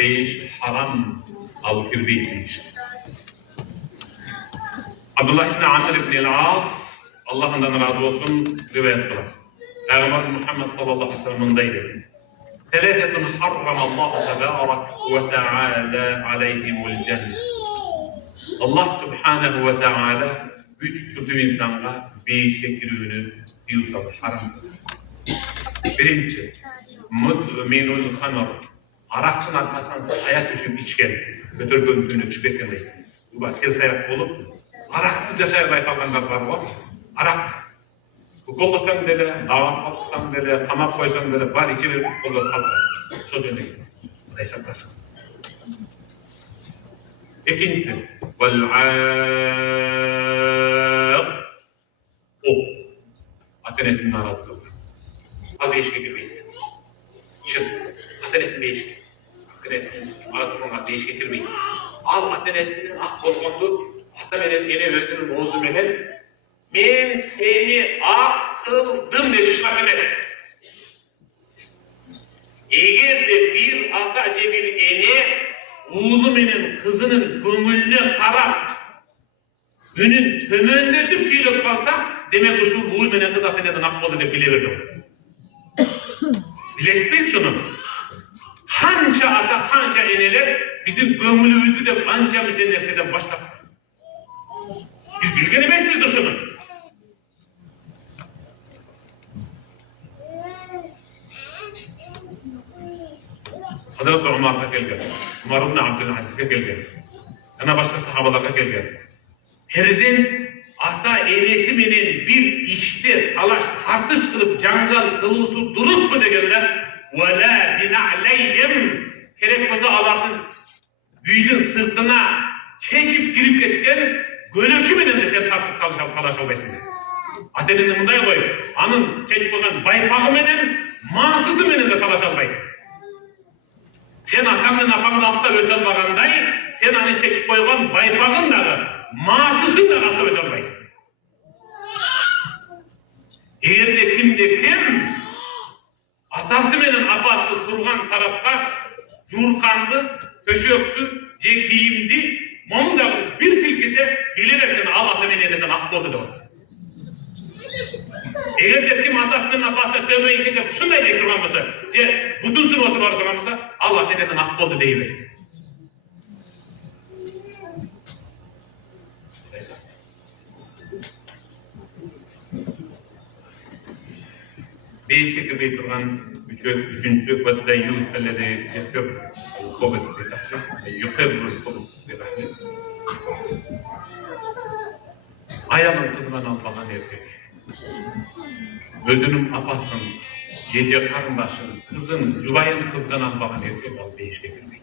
beş haram alıp girmeymiş. Abdullah ibn Amr ibn el-As, Allah ondan razı olsun, rivayet kılar. Peygamber Muhammed sallallahu aleyhi ve sellem deydi. Selesetun harramallahu tebarak ve teala aleyhimul cennet. Allah subhanahu ve teala üç türlü insana beş şekilini diyorsa haram. Birincisi, müminul hamar. Arakçın arkasından ayak düşüp içken, götür gözünü çıkarken değil. Bu sel ayak olup, araksız yaşayıp kalganlar var. Araksız. Bu kollasan bile, davam kalksan bile, kamak koysan bile, var içi bir kollar kalkar. Çok önemli. Burayı saklasın. İkincisi, vel'âq. O. Atenesinin narazı kalır. Al değişke girmeyin. Şimdi, atenesinin değişke. Atenesinin arasından değişke girmeyin. Al atenesinin ah korkundu. Atenenin yine özünün oğuzum eden. Men seni akıldım deşiş atenes. Eğer de bir ata cebil ene oğlumenin kızının kömülüne karap günün tömendetip tüylüp kalsa demek şu oğlumenin kız atenesin akmalı diye bileverdim. Bilestin şunu. Kanca ata, kanca eneler bizim gömülümüzü de anca mücenneseden başlattı. Biz bilgen emezmiz de şunu. Hazreti Umar'a gelgen. Umar ibn Abdülaziz'e gelgen. Yana başka sahabalara gelgen. Herizin hatta enesi menen bir işte talaş tartış kılıp janjal kılısı duruz mu degenler وَلَا بِنَعْلَيْهِمْ gerek olsa Allah'ın büyüdün sırtına çekip girip ketken gölöşü menen de sen tartıp talaş olmayasın. Atenizin bunday koyup, anın çekip olan baypağı menen, masızı menen de talaş olmayasın. Sen atamın apamın altta ötel bağınday, sen anın çekip koyulan baypağın da, masızın da altta ötel olmayasın. Eğer de kim, atası menen apası durgan tarafta jurkandı, köşöktü, cekiyimdi, onu da bir silkise bilirsin Allah'ta meneneden aklı oldu da var. Eğer de kim atasının apasına sevmeyi çekip şunday dektirmemesi, bütün sırvatı var kılamasa Allah meneneden aklı oldu deyiverir. Beş şekilde durgan üçüncü vadde yürütmeleri yapıyor. Kobet bir tahsil. Yukarı kobet bir tahsil. Ayağının kızından almadan erkek. Gözünün apasın, gece karındaşın, kızın, yuvayan kızdan almadan erkek ol değişke girmek.